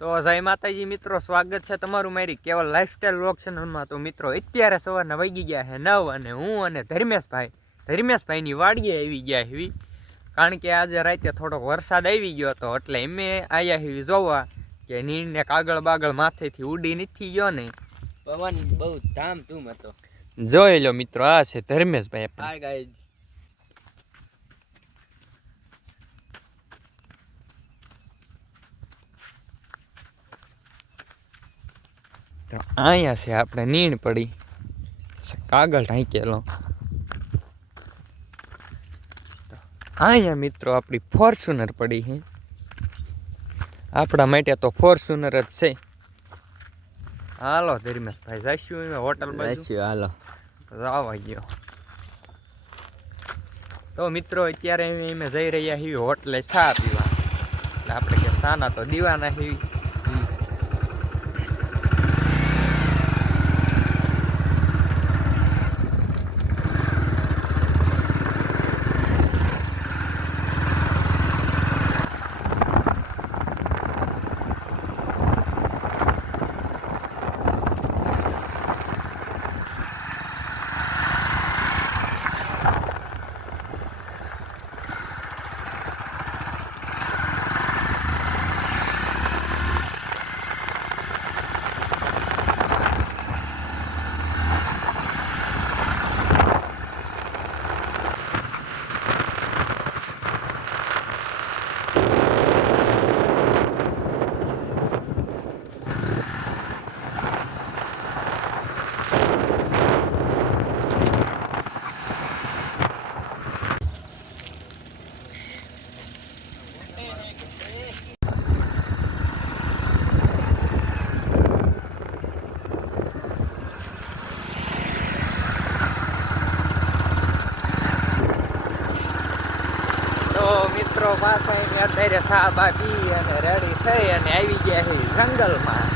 તો જય માતાજી મિત્રો, સ્વાગત છે તમારું મારી કેવલ લાઈફસ્ટાઈલ વ્લોગ ચેનલમાં। તો મિત્રો અત્યારે સવારના વાગી ગયા છે 9 અને હું અને ધર્મેશભાઈની વાડીએ આવી ગયા હેવી, કારણ કે આજે રાતે થોડોક વરસાદ આવી ગયો હતો એટલે અમે આવ્યા હેવી જોવા કે નીરને કાગળ બાગળ માથેથી ઉડી નથી ગયો ને, પવન બહુ ધામધૂમ હતો। જોઈ લો મિત્રો, આ છે ધર્મેશભાઈ। હાય ગાઈઝ, તો અહીંયા છે આપણે નીણ પડી, કાગળ ઢાંકેલો। અહીંયા મિત્રો આપણી ફોર્ચ્યુનર પડી છે, આપણા માટે તો ફોર્ચ્યુનર જ છે। હાલો ધર્મેશભાઈ જઈશું હોટલ બાજુ, હાલો જવા ગયો। તો મિત્રો અત્યારે અમે જઈ રહ્યા છીએ હોટલે ચા પીવા, એટલે આપણે કે ચાના તો દીવાના છીએ। મિત્રો પાછા અત્યારે ચા બા પી અને રેડી થઈ અને આવી ગયા છે જંગલમાં,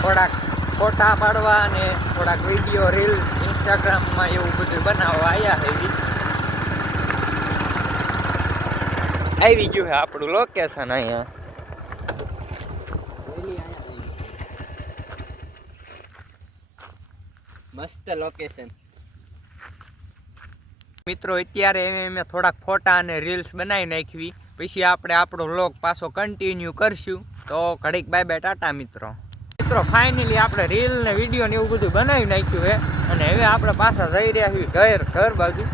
થોડાક ફોટા પાડવા અને થોડાક વિડીયો રીલ્સ ઇન્સ્ટાગ્રામમાં એવું બધું બનાવવા આવ્યા છે। આવી ગયું છે આપણું લોકેશન અહીંયા। મસ્ત લોકેશન। મિત્રો અત્યારે અમે થોડાક ફોટા અને રીલ્સ બનાવી નાખવી, પછી આપણે આપણો વ્લોગ પાછો કન્ટિન્યુ કરશું। તો ઘડીક બાય બાય, ટાટા મિત્રો। ફાઇનલી આપણે રીલ ને વિડીયો ને એવું બધું બનાવી નાખ્યું છે અને હવે આપણે પાછા જઈ રહ્યા છીએ ઘર બાજુ।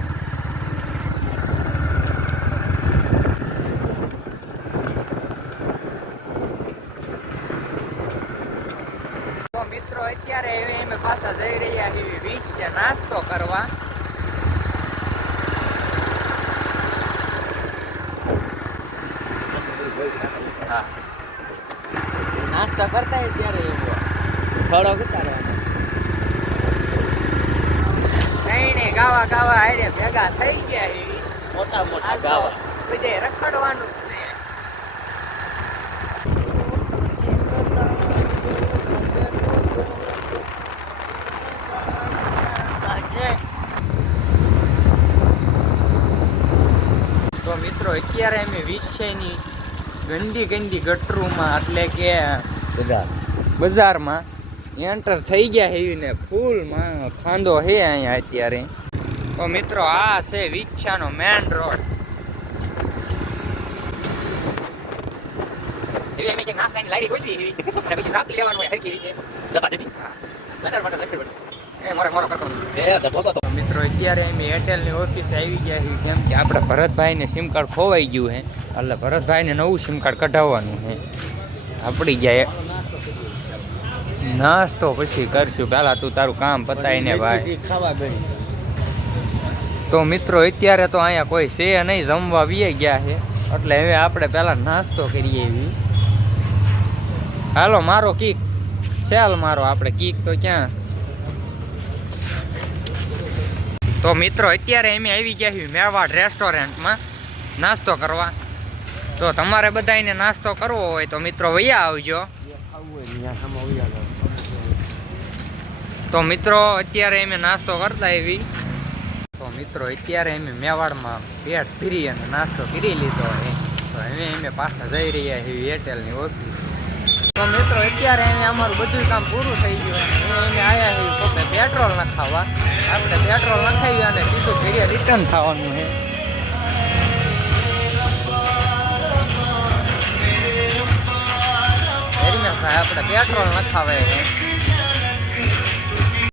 તો મિત્રો અત્યારે હવે અમે પાછા જઈ રહ્યા છીએ વિશે નાસ્તો કરવા। હા, નાસ્તા કરતા હોય ત્યારે થોડો કરતા નહીં ગાવા આરે ભેગા થઈ ગયા એવી મોટા ગાવા બધે રખડવાનું જ છે। તો મિત્રો અત્યારે અમે વિષયની ગંદી ગટરૂમાં એટલે કે બજારમાં એન્ટર થઈ ગયા છે ને ફૂલમાં ખાંદો છે અહીંયા અત્યારે। તો મિત્રો આ છે વિછાનો મેન રોડ। મિત્રો અત્યારે અમે એરટેલની ઓફિસે આવી ગયા છીએ, કેમ કે આપણે ભરતભાઈને સિમ કાર્ડ ખોવાઈ ગયું છે, એટલે ભરતભાઈને નવું સિમ કાર્ડ કઢાવવાનું છે। આપણી જાય નાસ્તો પછી કરશું, પહેલાં તું તારું કામ પતાવીને ભાઈ। તો મિત્રો અત્યારે તો અહીંયા કોઈ છે નહીં, જમવા વી ગયા છે, એટલે હવે આપણે પહેલાં નાસ્તો કરીએ એવી। હાલો મારો કીક ચાલ મારો, આપણે કીક તો ક્યાં। તો મિત્રો અત્યારે અમે આવી ગયા છીએ મેવાડ રેસ્ટોરન્ટમાં નાસ્તો કરવા। તો તમારે બધાને નાસ્તો કરવો હોય તો મિત્રો વૈયા આવજો। તો મિત્રો અત્યારે અમે નાસ્તો કરતા આવી। તો મિત્રો અત્યારે અમે મેવાડમાં પેટ ફરી અને નાસ્તો કરી લીધો છે, તો હવે અમે પાછા જઈ રહ્યા છીએ એરટેલની ઓફિસ। મિત્રો અત્યારે અહીંયા અમારું બધું કામ પૂરું થઈ ગયું એને આવ્યા છે પોતે પેટ્રોલ નખાવવા. આપણે પેટ્રોલ નખાવી અને સીધું ઘરે રિટર્ન થવાનું છે. ધર્મેશ ભાઈ આપણે પેટ્રોલ નખાવે છે.